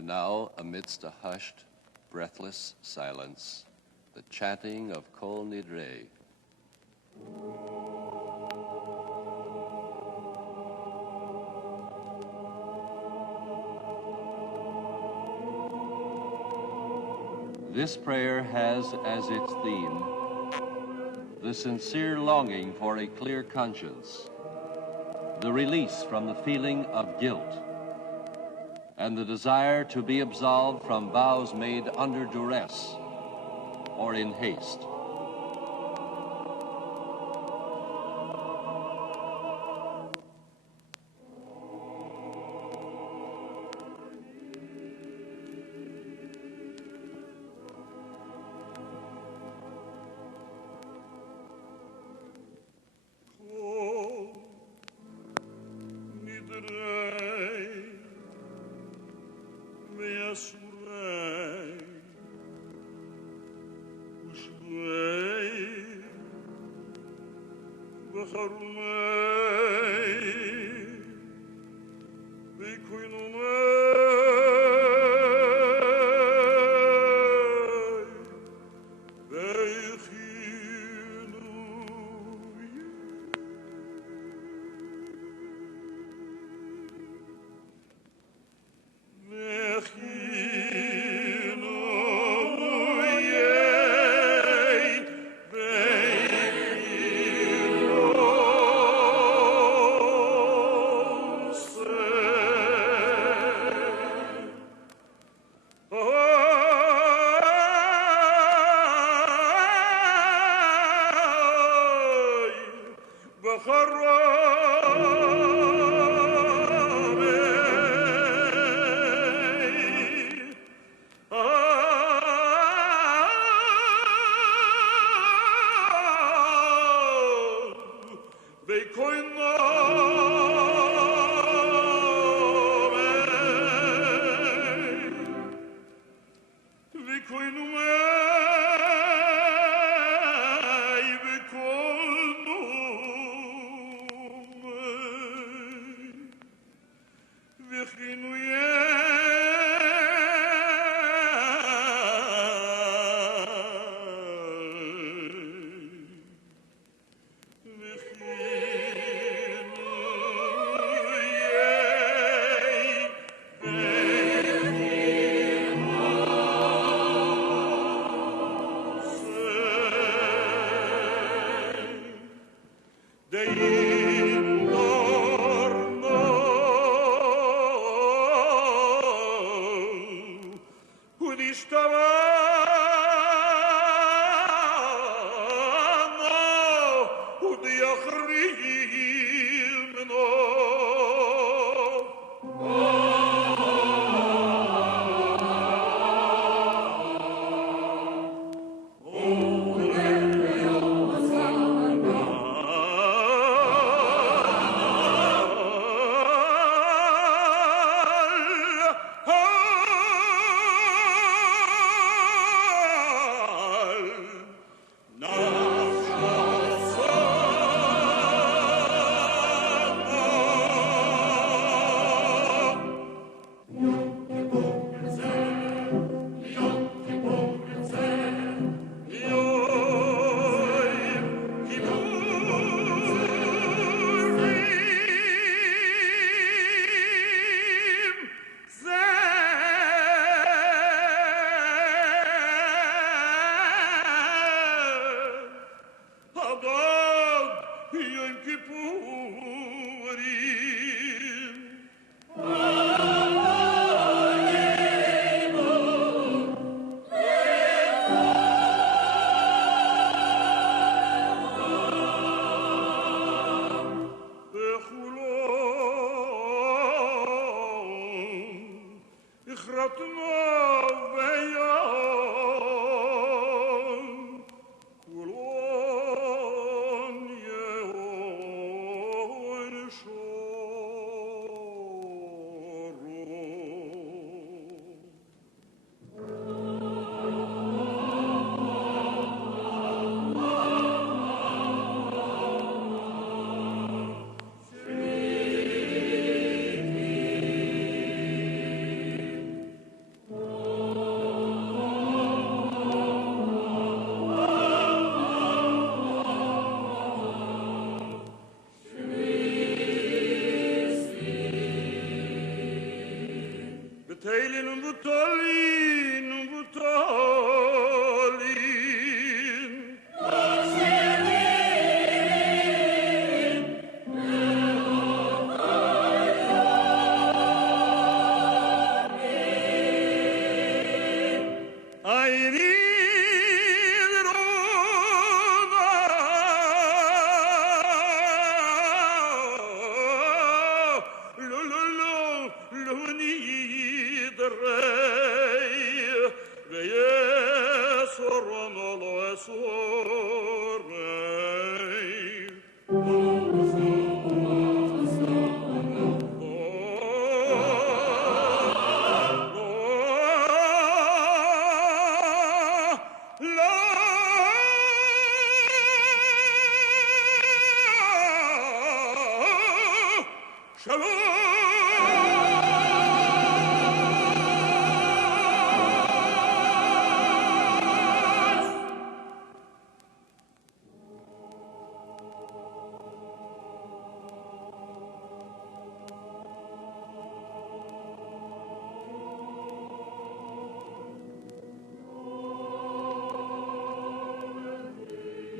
And now, amidst a hushed, breathless silence, the chanting of Kol Nidre. This prayer has as its theme the sincere longing for a clear conscience, the release from the feeling of guilt, and the desire to be absolved from vows made under duress or in haste.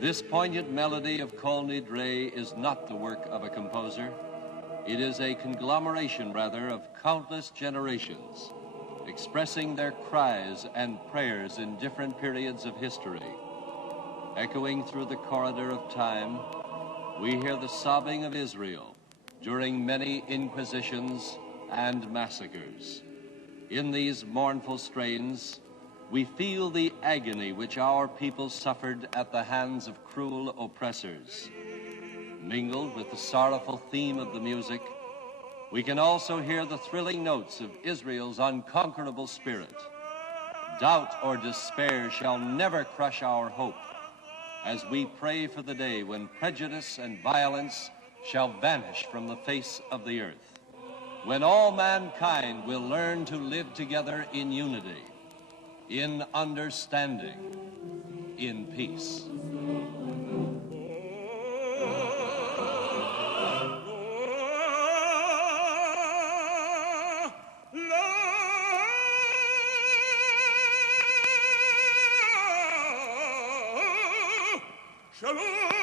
This poignant melody of Kol Nidre is not the work of a composer. It is a conglomeration, rather, of countless generations, expressing their cries and prayers in different periods of history. Echoing through the corridor of time, we hear the sobbing of Israel during many inquisitions and massacres. In these mournful strains, we feel the agony which our people suffered at the hands of cruel oppressors. Mingled with the sorrowful theme of the music, we can also hear the thrilling notes of Israel's unconquerable spirit. Doubt or despair shall never crush our hope as we pray for the day when prejudice and violence shall vanish from the face of the earth, when all mankind will learn to live together in unity, in understanding, in peace. Shalom!